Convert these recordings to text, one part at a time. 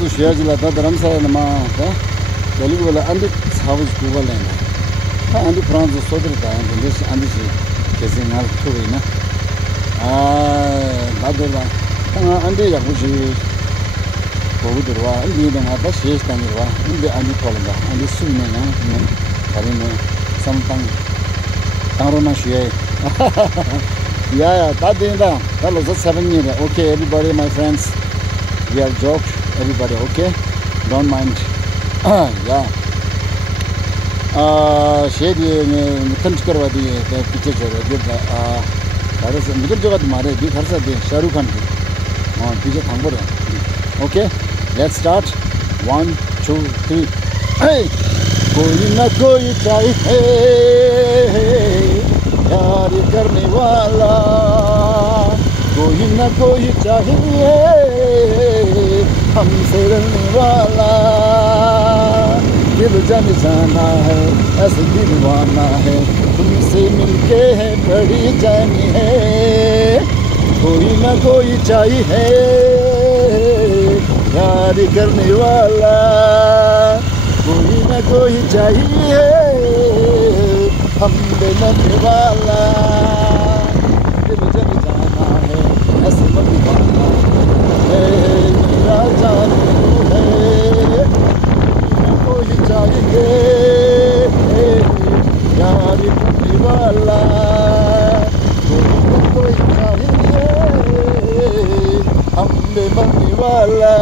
तो शेयर जिला था धर्मशाला नमा था तेलुगु वाला अंदर सावज गूगल है ना अंदर फ्रांस सोदर था अंदर से कैसे नाल थोड़ी ना बादल अंदर या कुछ बहुत रुआ अंदर dengan apa sih tanya ruah अंदर kalau dah अंदर सुनने ना kali ni samtang tangrona sih yeah tadi dah kalau 7 years okay everybody my friends we are joked everybody okay don't mind yeah shade मुतन करवा दिए पीछे चलो ये घर से मुझे जगह तुम्हारे भी घर से दे शाहरुख खान की हाँ पीछे थांबो रहे okay let's start 1 2 3 hey कोई ना कोई चाहिए यार करने वाला कोई ना कोई चाहिए हमसे रहने वाला दिल जान जाना है ऐसे दीवाना है तुमसे मिलके है बड़ी जानी है कोई ना कोई चाहिए यार करने वाला कोई ना कोई चाहिए हम देने वाला दिल जल जाना है ऐसे दीवाना है मेरा जानू है कोई चाहिए यार करने वाला कोई चाहिए हमने बनने वाला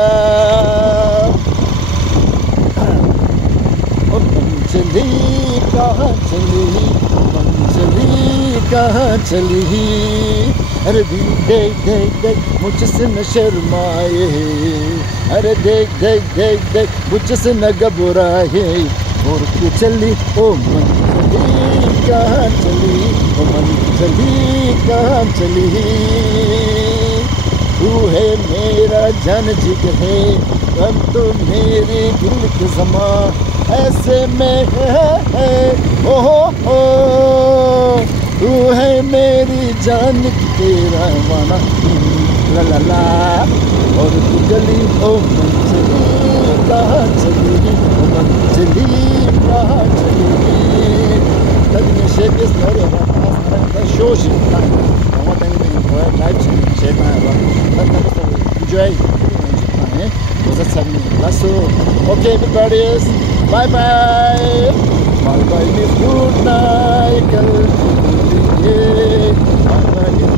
मंजिली कहाँ चली अरे देख देख देख मुझसे न शर्माए अरे देख देख देख देख मुझसे न घबराए और तू चली ओ मंजिली कहाँ चली ओ मंजिली कहाँ चली तू है मेरा जान जिगर है अब तो मेरे दिल के समा ऐसे में है ओ तू है मेरी जान की तेरा माना ला ला ला और तू चली ओ मंजिली कहाँ चली ओ मंजिली कहाँ चली तभी शेख इस तरह का शोश है वो तंग नहीं हुआ लाइफ शेख ना है तब enjoy was a 7 lasso okay everybody is bye bye bye bye good night bye bye